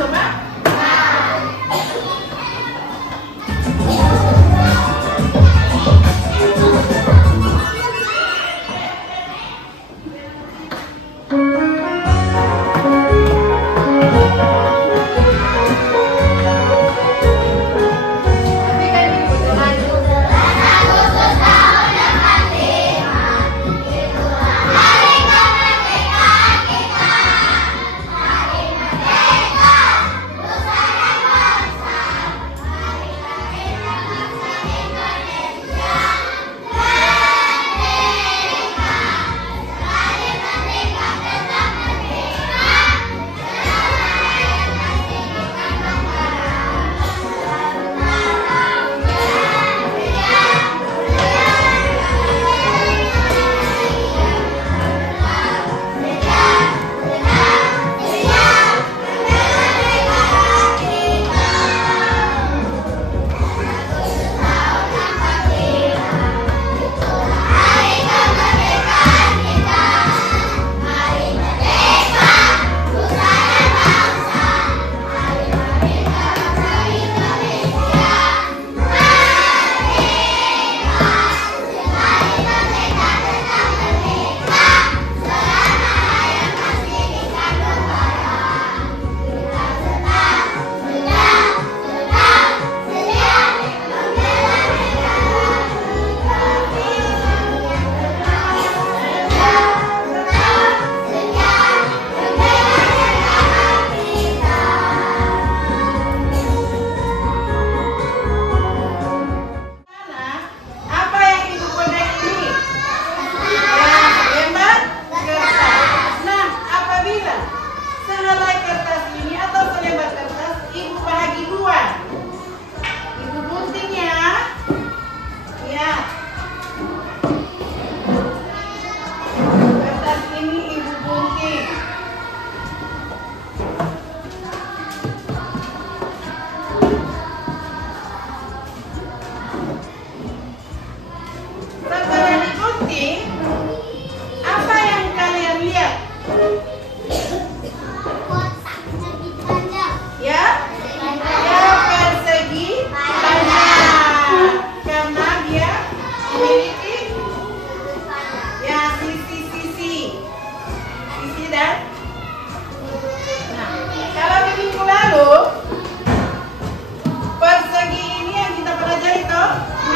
Coba.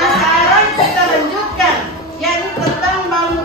Sekarang kita lanjutkan, yakni tentang bangunan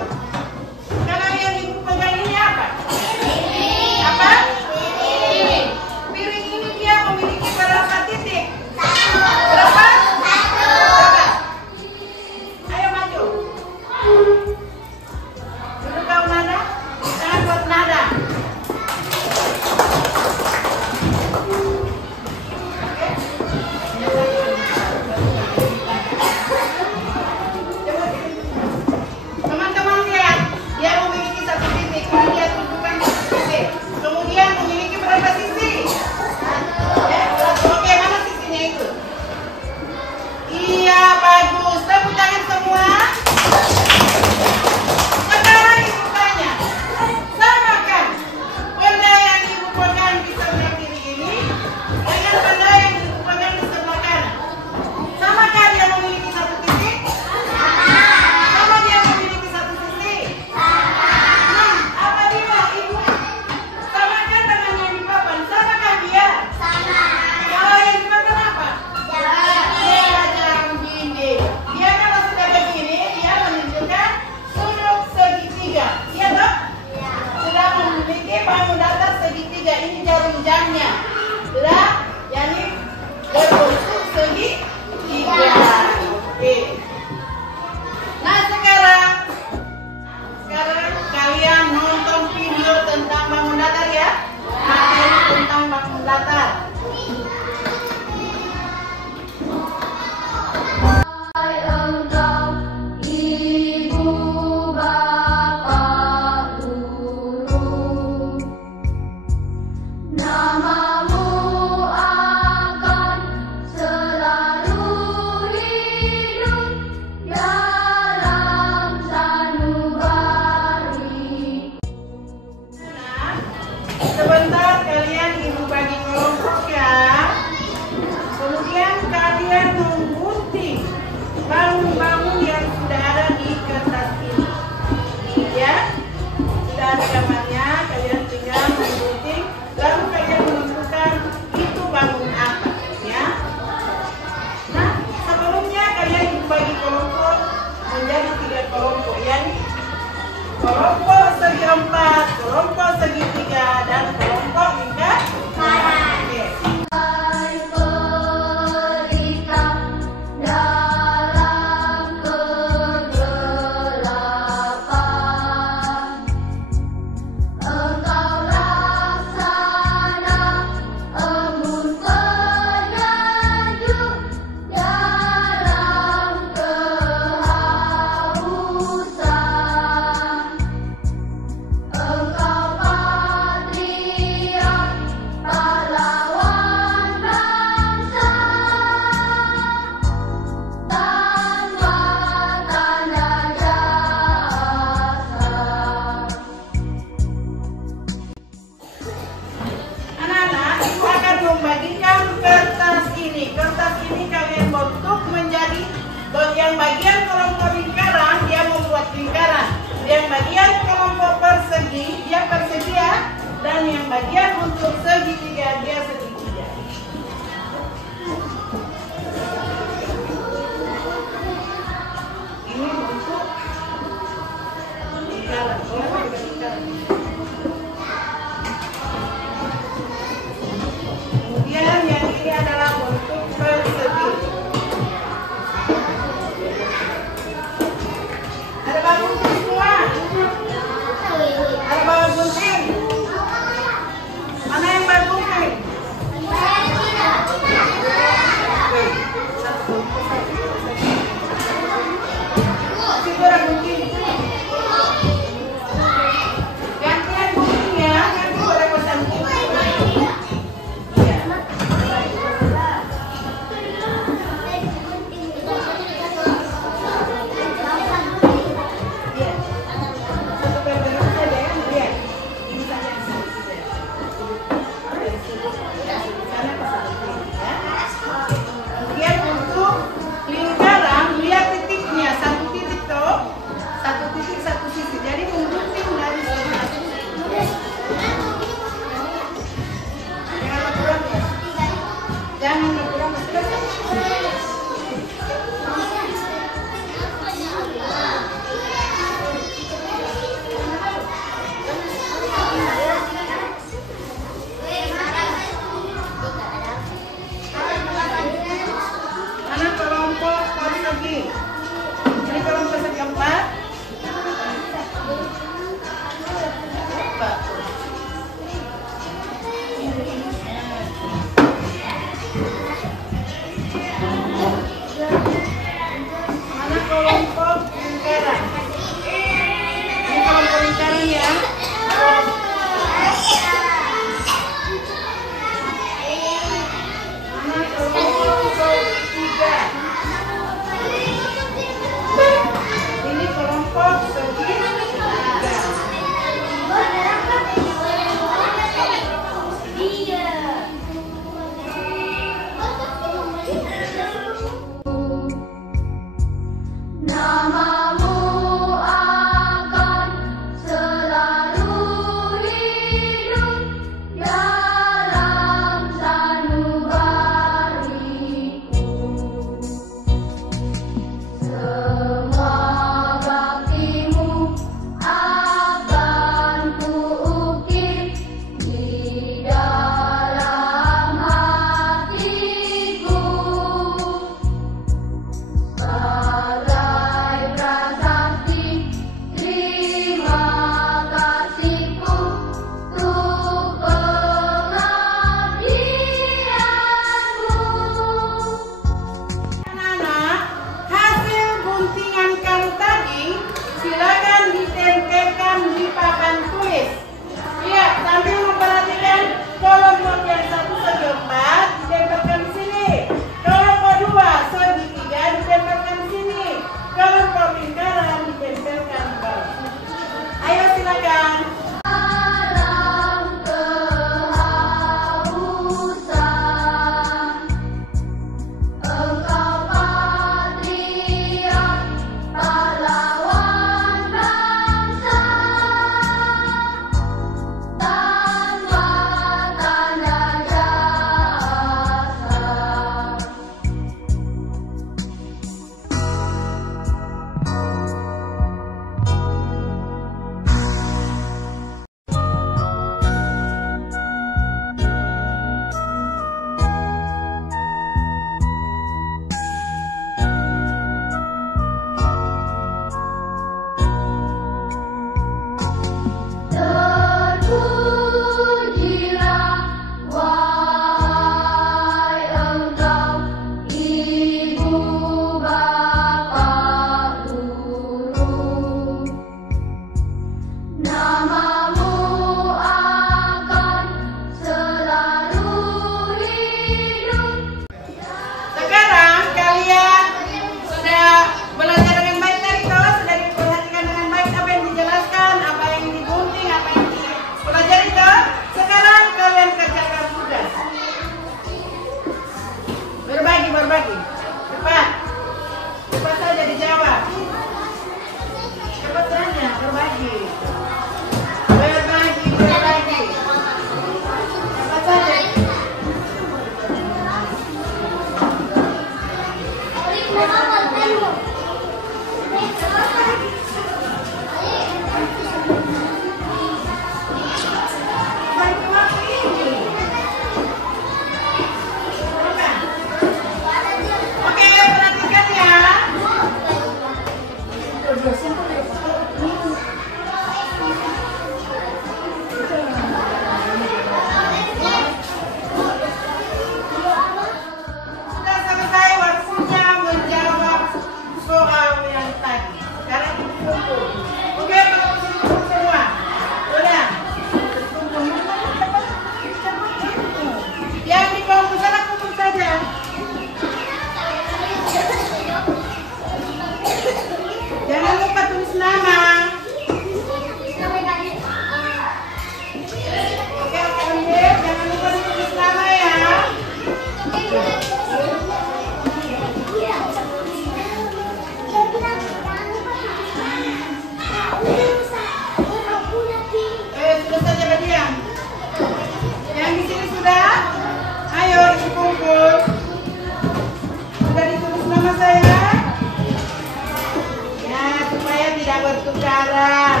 lingkaran.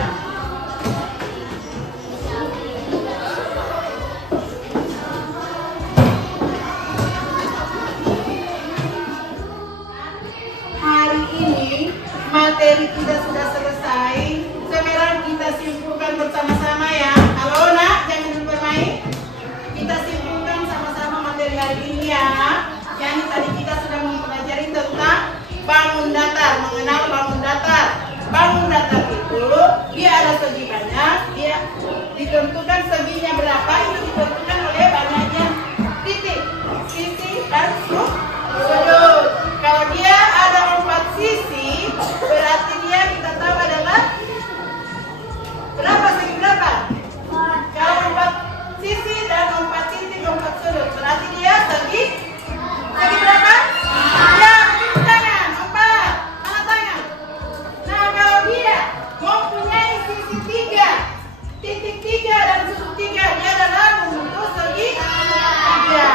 Hari ini materi kita sudah selesai. Sekarang kita simpulkan bersama-sama ya. Halo nak, jangan dulu bermain. Kita simpulkan sama-sama materi hari ini ya. Yang tadi kita sudah mempelajari tentang bangun datar, mengenal bangun datar. Bangun datar itu dia ada segi banyak, dia ditentukan seginya berapa, itu ditentukan oleh banyaknya titik, sisi dan sudut. Kalau dia ada 4 sisi, berarti dia kita tahu adalah berapa, segi berapa? Kalau 4 sisi dan 4 titik, 4 sudut, berarti dia segi berapa? Ya, titik tangan, 4. Mana tangan? Nah, kalau dia mempunyai sisi 3, titik 3 dan sudut 3, dia adalah membentuk segi 3.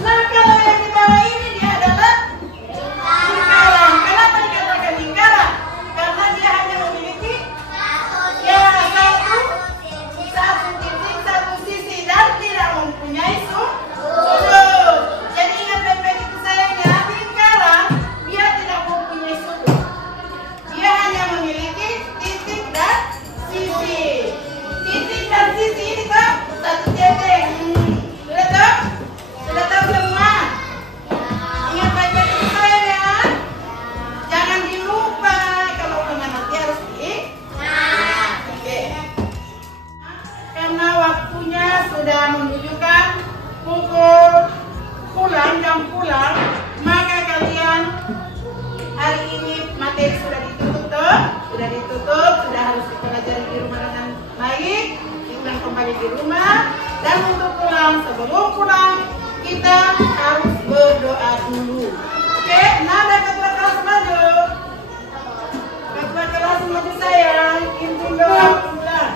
Nah, kalau yang di bawah ini dia adalah lingkaran. Kenapa dikatakan lingkaran? Karena dia hanya memiliki satu titik, satu sisi dan tidak mempunyai sudut. Jadi ingat baik-baik itu sayangnya, lingkaran dia tidak mempunyai sudut. Dia hanya memiliki titik dan sisi. Titik dan sisi ini kok satu titik. Sudah tahu? Sudah tahu semua? Ingat baik-baik itu sayang ya. Jangan dilupa kalau ulangan nanti harus Oke. Karena waktunya sudah menunjukkan pukul jam pulang, maka kalian hari ini materi sudah ditutup, sudah harus dipelajari di rumah dengan baik, kita kembali di rumah. Dan untuk pulang, sebelum pulang kita harus berdoa dulu. Oke, nada ketua kelas maju. Ketua kelas maju sayang, pimpin doa pulang.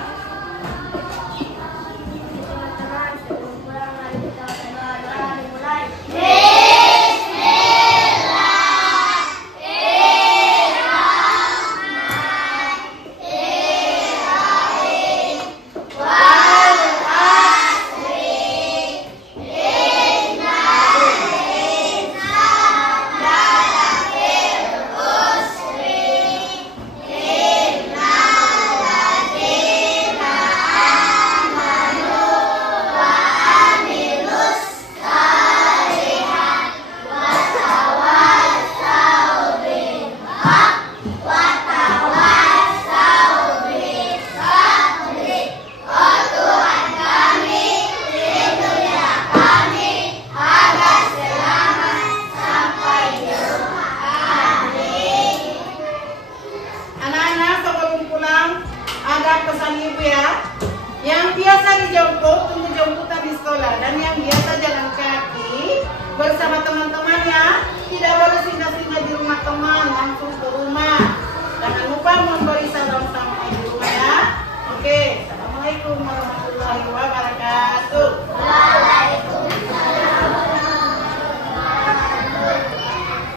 Pesan ibu ya, yang biasa dijemput tunggu jemputan di sekolah, dan yang biasa jalan kaki bersama teman-temannya tidak boleh singgah-singgah di rumah teman, langsung ke rumah. Jangan lupa memberi salam sampai di rumah ya. Oke, assalamualaikum warahmatullahi wabarakatuh.